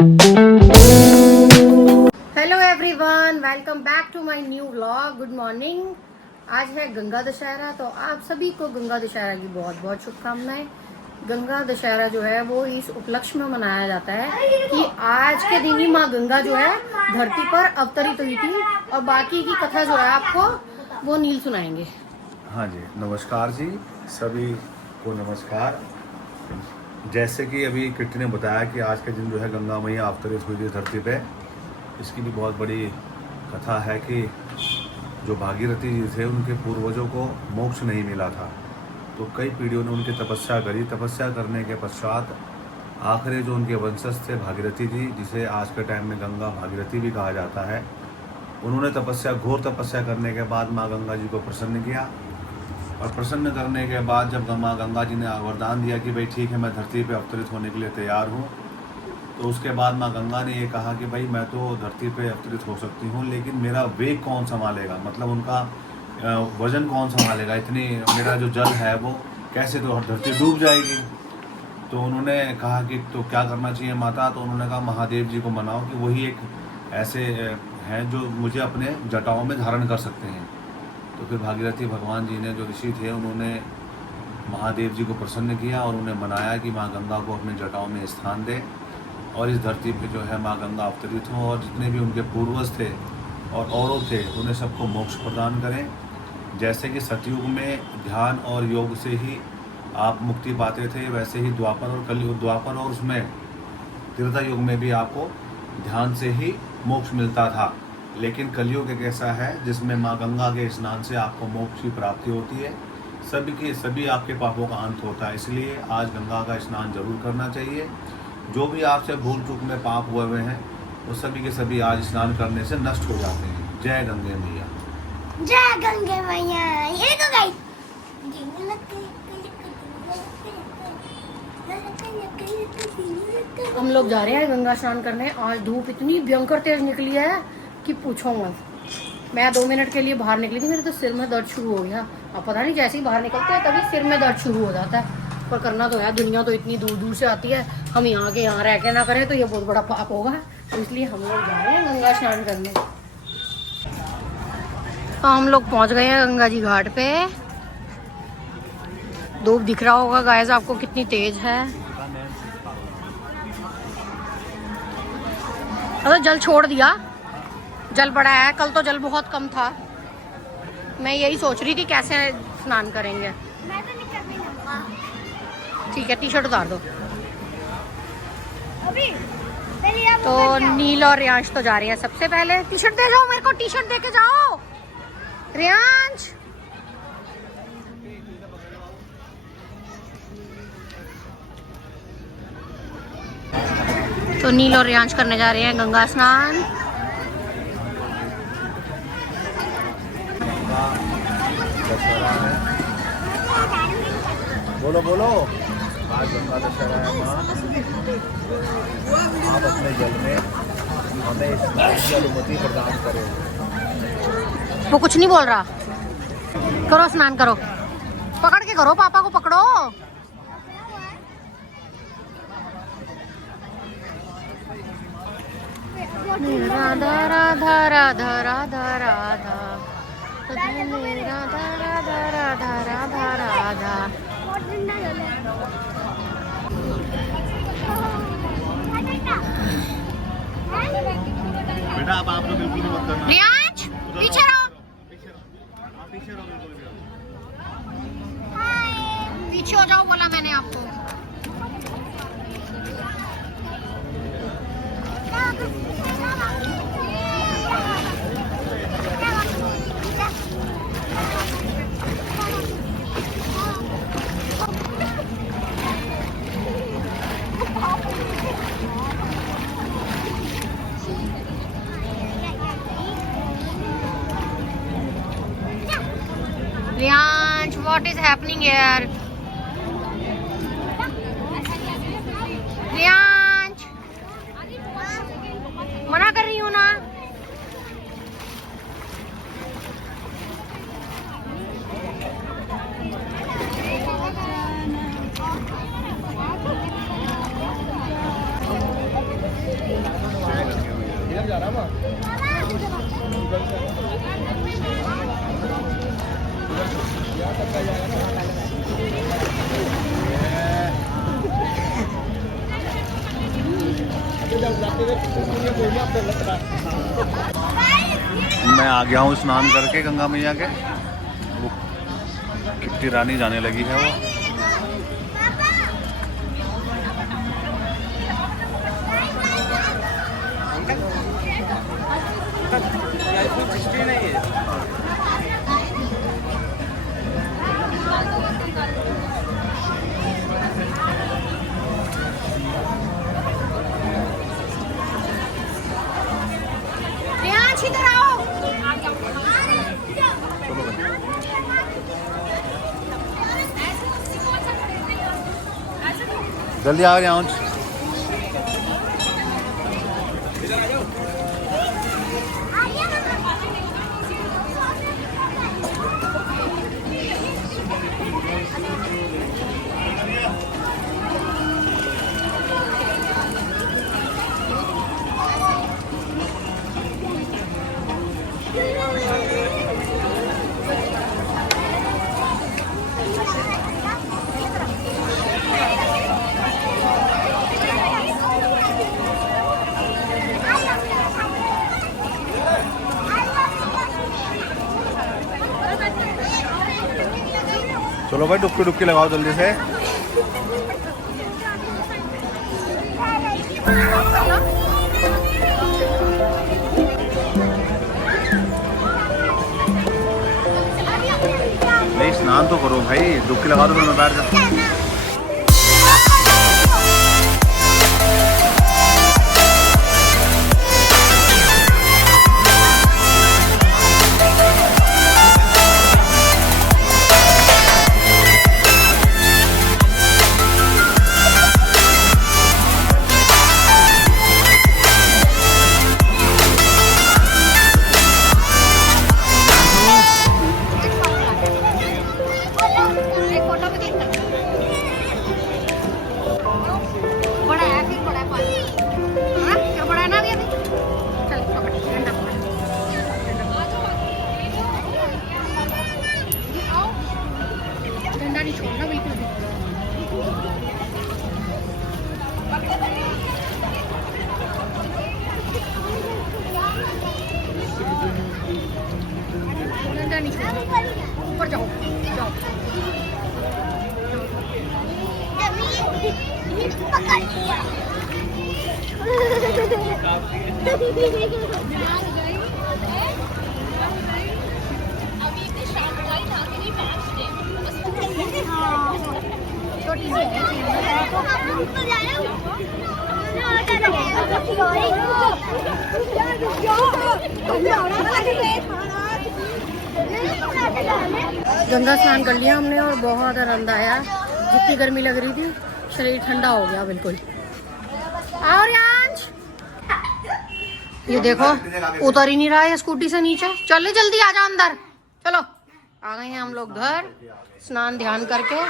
Hello everyone, welcome back to my new vlog. Good morning. आज है गंगा दशहरा, तो आप सभी को गंगा दशहरा की बहुत बहुत शुभकामनाएं। गंगा दशहरा जो है वो इस उपलक्ष्य में मनाया जाता है कि आज के दिन ही माँ गंगा जो है धरती पर अवतरित हुई थी। और बाकी की कथा जो है आपको वो नील सुनाएंगे। हाँ जी, नमस्कार जी, सभी को नमस्कार। जैसे कि अभी कृति ने बताया कि आज के दिन जो है गंगा मैया अवतरित हुई थी धरती पे। इसकी भी बहुत बड़ी कथा है कि जो भागीरथी जी थे उनके पूर्वजों को मोक्ष नहीं मिला था, तो कई पीढ़ियों ने उनकी तपस्या करी। तपस्या करने के पश्चात आखिरी जो उनके वंशज थे भागीरथी जी, जिसे आज के टाइम में गंगा भागीरथी भी कहा जाता है, उन्होंने घोर तपस्या करने के बाद माँ गंगा जी को प्रसन्न किया। और प्रसन्न करने के बाद जब माँ गंगा जी ने वरदान दिया कि भाई ठीक है, मैं धरती पे अवतरित होने के लिए तैयार हूँ, तो उसके बाद माँ गंगा ने ये कहा कि भाई मैं तो धरती पे अवतरित हो सकती हूँ, लेकिन मेरा वेग कौन संभालेगा, मतलब उनका वजन कौन संभालेगा, इतनी मेरा जो जल है वो कैसे, तो धरती डूब जाएगी। तो उन्होंने कहा कि तो क्या करना चाहिए माता, तो उन्होंने कहा महादेव जी को मनाओ कि वही एक ऐसे हैं जो मुझे अपने जटाओं में धारण कर सकते हैं। तो फिर भागीरथी भगवान जी ने, जो ऋषि थे, उन्होंने महादेव जी को प्रसन्न किया और उन्हें मनाया कि माँ गंगा को अपने जटाओं में स्थान दे और इस धरती पे जो है माँ गंगा अवतरित हों और जितने भी उनके पूर्वज थे और औरों थे उन्हें सबको मोक्ष प्रदान करें। जैसे कि सतयुग में ध्यान और योग से ही आप मुक्ति पाते थे, वैसे ही द्वापर और उसमें त्रेता युग में भी आपको ध्यान से ही मोक्ष मिलता था। लेकिन कलयुग एक ऐसा है जिसमें माँ गंगा के स्नान से आपको मोक्ष की प्राप्ति होती है, सभी आपके पापों का अंत होता है। इसलिए आज गंगा का स्नान जरूर करना चाहिए। जो भी आपसे भूल चूक में पाप हुए हैं वो सभी के सभी आज स्नान करने से नष्ट हो जाते हैं। जय गंगे मैया, जय गंगे मैया। ये तो गाइस हम लोग जा रहे हैं गंगा स्नान करने। आज धूप इतनी भयंकर तेज निकली है कि पूछो मत। मैं 2 मिनट के लिए बाहर निकली थी, मेरे तो सिर में दर्द शुरू हो गया। अब पता नहीं जैसे ही बाहर निकलते हैं तभी सिर में दर्द शुरू हो जाता है। पर करना तो है, दुनिया तो इतनी दूर दूर से आती है, हम यहाँ के यहाँ रह के ना करें तो ये बहुत बड़ा पाप होगा। तो इसलिए हम लोग जा रहे हैं गंगा स्नान करने। तो हम लोग पहुँच गए हैं गंगा जी घाट पे। धूप दिख रहा होगा गाइस आपको कितनी तेज है। तो जल छोड़ दिया, जल बड़ा है। कल तो जल बहुत कम था। मैं यही सोच रही थी कैसे स्नान करेंगे। मैं तो नहीं करने दूंगा। ठीक है, टी शर्ट उतार दो। अभी पहले आप तो ऊपर जाओ। नील और रियांश तो जा रहे हैं सबसे पहले। टी शर्ट दे जाओ मेरे को, टी शर्ट दे के जाओ रियांश। तो नील और रियांश करने जा रहे हैं गंगा स्नान। दशहरा है, बोलो बोलो, आज गंगा दशहरा है माँ। आप अपने जल में हमें स्नान की अनुमति प्रदान करें। वो कुछ नहीं बोल रहा। करो स्नान करो, पकड़ के करो, पापा को पकड़ो। राधा राधा राधा राधा राधा राधा राधा राधा राधा राधा। बहुत ठंडा जल है। बेटा आप लोग बिल्कुल मत करना। रियांश पीछे रहो, पीछे हो जाओ, बोला मैंने आपको। Riyansh, what is happening here? Riyansh, मना कर रही हूँ ना। मैं आ गया हूँ स्नान करके गंगा मैया के। वो किट्टी रानी जाने लगी है वो। इधर आओ। जल्दी आ रहे हैं। चलो भाई डुबकी डुबकी लगाओ जल्दी से। नहीं स्नान तो करो भाई, डुबकी लगा दो, मैं बैठ जाऊँ। नहीं छोड़ना बिल्कुल भी। डंडा नहीं छोड़ना, ऊपर जाओ जाओ। पकड़ लिया। छोटी सी गंगा स्नान कर लिया हमने और बहुत आनंद आया। जितनी गर्मी लग रही थी शरीर ठंडा हो गया बिल्कुल। और यांश ये देखो उतर ही नहीं रहा है स्कूटी से नीचे। चले जल्दी आ जाओ अंदर। चलो आ गए हैं हम लोग घर स्नान ध्यान करके।